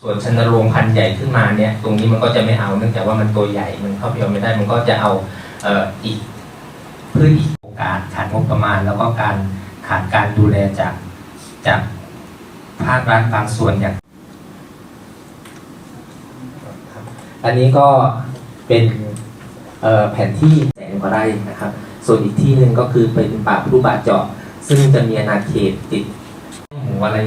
ส่วนชนโรงพันธุ์ใหญ่ขึ้นมาเนี่ยตรงนี้มันก็จะไม่เอาเนื่องจากว่ามันตัวใหญ่มันเข้าไปเอาไม่ได้มันก็จะเอาเอ,อ,อีกพืชอีกโอกาสขาดงบประมาณ แล้วก็การขาดการดูแลจากจากภาครัฐบางส่วนอย่างอันนี้ก็เป็นแผนที่แสนกว่าไร่นะครับ ส่วนอีกที่หนึ่งก็คือเป็นป่าพลูป่าเจาะ ซึ่งจะมีอาณาเขตติดหมูอะไร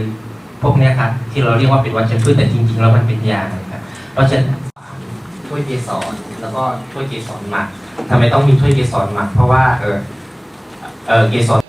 พวกนี้ครับที่เราเรียกว่าเป็นวัชพืชแต่จริง ๆ แล้วมันเป็นยาครับเพราะฉะนั้นถ้วยเกสรแล้วก็ถ้วยเกสรหมักทำไมต้องมีถ้วยเกสรหมัก เพราะว่าเออเออเกสร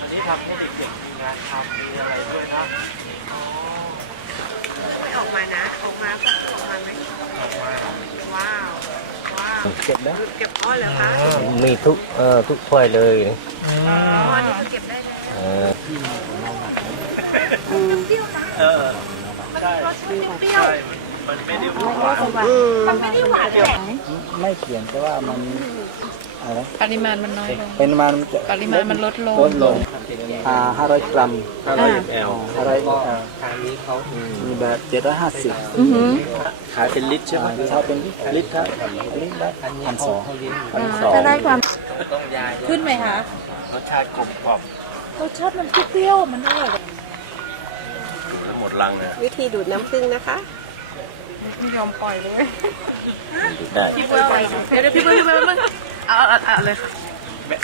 อันนี้ทำให้เด็กๆมีงานทำมีอะไรด้วยนะ ไม่ออกมา นะออกมาก็ออกมาไหมว้าว ว้าวเก็บแล้วเก็บอ้อยเหรอคะมีทุกเอ่อทุกถ้วยเลยอ๋อนี่ก็เก็บได้แล้วเออเออใช่เปรี้ยวใช่มันไม่ได้หวานมันไม่ได้หวานเลยไม่เปลี่ยนแต่ว่ามัน อะไรปริมาณมันน้อยลงเป็นมันจะปริมาณมันลดลง ลดลงอ่าห้าร้อยกรัมถ้าเราอยากแอลห้าร้อยก็ทางนี้เขามีแบบเจ็ดร้อยห้าสิบอือหือขายเป็นลิตรใช่ไหมถ้าเป็นลิตรครับอันนี้ได้อันนี้พันเขาสองเขาเลี้ยงพันสองจะได้ความต้องยายขึ้นไหมคะรสชาติกลมกล่อมรสชาติมันเปรี้ยวๆมันอร่อยหมดลังเลยวิธีดูดน้ำผึ้งนะคะไม่ยอมปล่อยเลยได้พี่เบิร์ดเดี๋ยวเดี๋ยวพี่เบิร์ดพี่เบิร์ดมึง เอาเอาเอาเลยค่ะ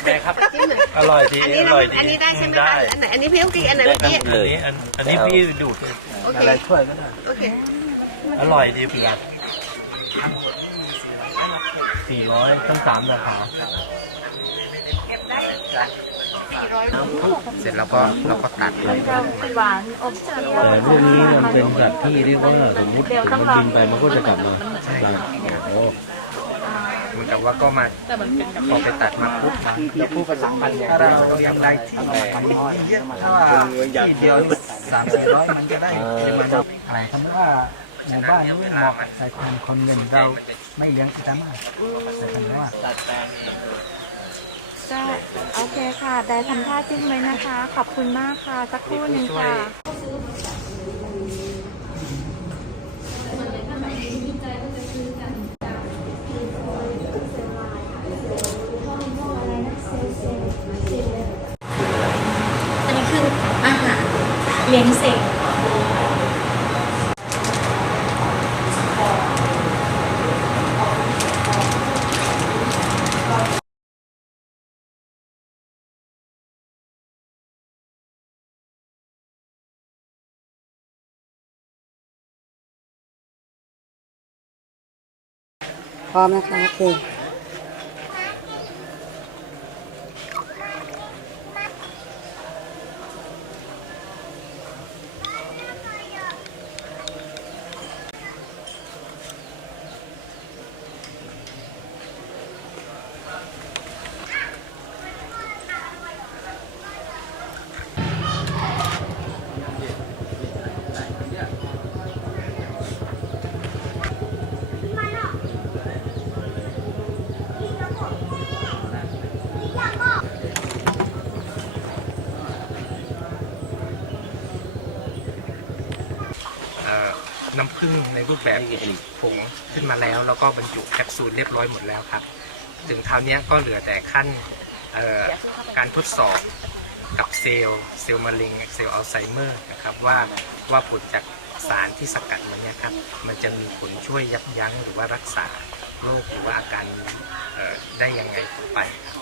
แม่ครับ จิ้มหน่อยอร่อยดีอันนี้อนะร่อยดีอันนี้ได้ใช่ไหมได้คะอันไหนอันนี้พี่ต้องกินอันไหนได้เมื่อกี้ทั้งหมดอัเลนย นี้อันอันนี้พี่ดูดโอเคอะไรช่วยก็ได้โอเคอร่อยดีเพื่อนสี่ร้อยต้องสามราคาเสร็จแล้วก็เราก็ตัดเลยหวานอมเปรี้ยวแต่พวกนี้มันเป็นสัตว์ที่เรียกว่าสมมติสมมติยิงไปมันก็จะกลับมาโอ้ เหมือนกับว่าก็มาแต่มันเป็นแบบพอไปตัดมาปุ๊บแล้วผู้ผสมพันธุ์อย่างเราก็ยังได้ที่แพงถ้าว่าที่เดียวสามสี่ร้อยมันก็ได้ประมาณอะไรสมมติว่าหมู่บ้านนี้เหมาะใส่คนคนเงินเราไม่เลี้ยงสามารถใส่คนว่าจ้าโอเคค่ะ ได้ทำท่าจิ้มเลยนะคะ ขอบคุณมากค่ะ สักครู่หนึ่งค่ะ อันนี้คืออาหาร เลี้ยงเสกพร้อมนะคะโอเค น้ำผึ้งในรูปแบบผงขึ้นมาแล้ว แล้วก็บรรจุแคปซูลเรียบร้อยหมดแล้วครับ ถึงคราวนี้ก็เหลือแต่ขั้นการทดสอบกับเซลล์เซลล์มะเร็งเซลล์อัลไซเมอร์นะครับว่าว่าผลจากสารที่สกัดมันเนี่ยครับมันจะมีผลช่วยยับยั้งหรือว่ารักษาโรคหรือว่าอาการได้ยังไงต่อไปครับ